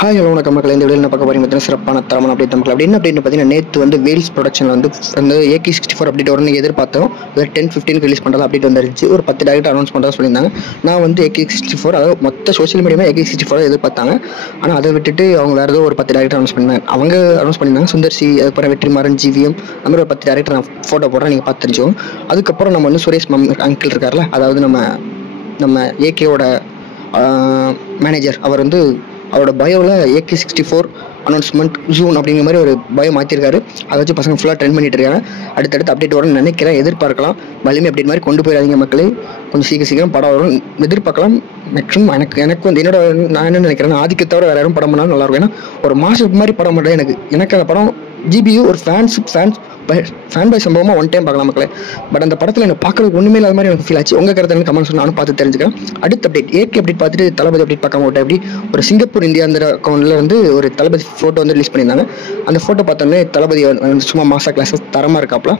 Hi hello வணக்கம் மக்களே. இந்த வீடியோவில் என்ன பார்க்க போறீங்க பார்த்தீங்கன்னா சிறப்பான தரமான அப்டேட் மக்கள். அப்படி என்ன அப்படின்னு பார்த்தீங்கன்னா நேற்று வந்து வேல்ஸ் ப்ரொடக்ஷனில் வந்து AK64 அப்டேட் வரும்னு எதிர்பார்த்தோம். ஒரு 10-15 ரிலீஸ் பண்ணுறது அப்டேட் வந்துருச்சு. ஒரு 10 டேரக்ட் அனௌன்ஸ் பண்ணுறதா சொல்லியிருந்தாங்க. நான் வந்து AK64 அதாவது மொத்த சோஷியல் மீடியாமே AK64 எதிர்பார்த்தாங்க. ஆனால் அதை விட்டுட்டு அவங்க வேறு ஏதோ ஒரு 10 டேரக்டர் அனௌன்ஸ் பண்ணாங்க. அவங்க அனௌன்ஸ் பண்ணியிருந்தாங்க சுந்தர்சி, அதுக்கப்புறம் வெற்றிமாறன், ஜிவிஎம், அந்த மாதிரி ஒரு 10 டேரக்டர் நான் ஃபோட்டோ போடுறேன், நீங்கள் பார்த்து தெரிஞ்சுக்கோங்க. அதுக்கப்புறம் நம்ம வந்து சுரேஷ் அங்கிள் இருக்கார்ல, அதாவது நம்ம ஏகேவோட மேனேஜர், அவர் வந்து அவரோட பயோவில் AK64 அனௌன்ஸ்மெண்ட் ஜூன் அப்படிங்கிற மாதிரி ஒரு பயோ மாற்றிருக்காரு. அதை வச்சு பசங்க ஃபுல்லாக ட்ரெண்ட் பண்ணிட்டு இருக்காங்க. அடுத்தடுத்து அப்டேட் வரும்னு நினைக்கிறேன், எதிர்பார்க்கலாம். வலிமை அப்டேட் மாதிரி கொண்டு போயிடாதீங்க மக்களே, கொஞ்சம் சீக்கிரம் படம் வரும் எதிர்பார்க்கலாம். மேக்ஸிமம் எனக்கு வந்து என்னோட நான் என்ன நினைக்கிறேன்னா ஆதிக்கத்தோட வேறு யாரும் படம் பண்ணாலும் நல்லாயிருக்கும். ஏன்னா ஒரு மாதத்துக்கு மாதிரி படம் பண்ணுறேன். எனக்கு அந்த படம் ஜிபியு ஒரு ஃபேன் பை சம்பவமாக ஒன் டைம் பார்க்கலாம் மக்களே. பட் அந்த படத்தில் எனக்கு பார்க்குறதுக்கு ஒன்றுமே இல்லாத மாதிரி எனக்கு ஃபீல் ஆச்சு. உங்கள் கருத்து கமெண்ட்ஸ் நானும் பார்த்து தெரிஞ்சுக்கிறேன். அடுத்த அப்டேட் AK அப்டேட் பார்த்துட்டு தளபதி அப்டேட் பார்க்காம விட்டேன். அப்படி ஒரு சிங்கப்பூர் இந்தியா அந்த அக்கௌண்ட்டில் வந்து ஒரு தளபதி ஃபோட்டோ வந்து ரிலீஸ் பண்ணியிருந்தாங்க. அந்த ஃபோட்டோ பார்த்தோன்னே தளபதி சும்மா மாசா கிளாஸஸ் தரமாக இருக்காப்புல.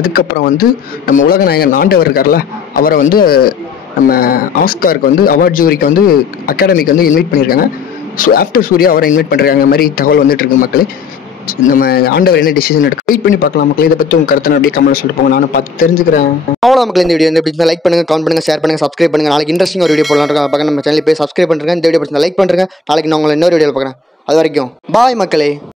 அதுக்கப்புறம் வந்து நம்ம உலக நாயகன் ஆண்டவர் இருக்கார்ல, அவரை வந்து நம்ம ஆஸ்காருக்கு வந்து அவார்ட் ஜூரிக்கு வந்து அகாடமிக்கு வந்து இன்வைட் பண்ணியிருக்காங்க. ஸோ ஆஃப்டர் சூர்யா அவரை இன்வைட் பண்ணுறாங்க மாதிரி தகவல் வந்துட்டு இருக்கு மக்களே. நம்ம ஆண்டவர் என்ன டிசிஷன் எடுக்க வெயிட் பண்ணி பார்க்கலாம் மக்களே. இதை பற்றி உங்கள் கருத்தை அப்படியே கமெண்ட் சொல்லிட்டு போங்க, நானும் பார்த்து தெரிஞ்சுக்கிறேன். அவ்வளோ மக்கள், இந்த வீடியோ வந்து லைக் பண்ணுங்க, கமெண்ட் பண்ணுங்க, ஷேர் பண்ணுங்க, சப்ஸ்கிரைப் பண்ணுங்க. நாளைக்கு இன்ட்ரெஸ்டிங் ஒரு வீடியோ போடலாம் பார்க்க நம்ம சேனல் போய் சப்ஸ்கிரைப் பண்ணுறேன். இந்த வீடியோ பிடிச்சா லைக் பண்ணுறேன். நாளைக்கு நான் உங்களை இன்னொரு வீடியோ பார்க்குறேன். அது வரைக்கும் பாய் மக்களே.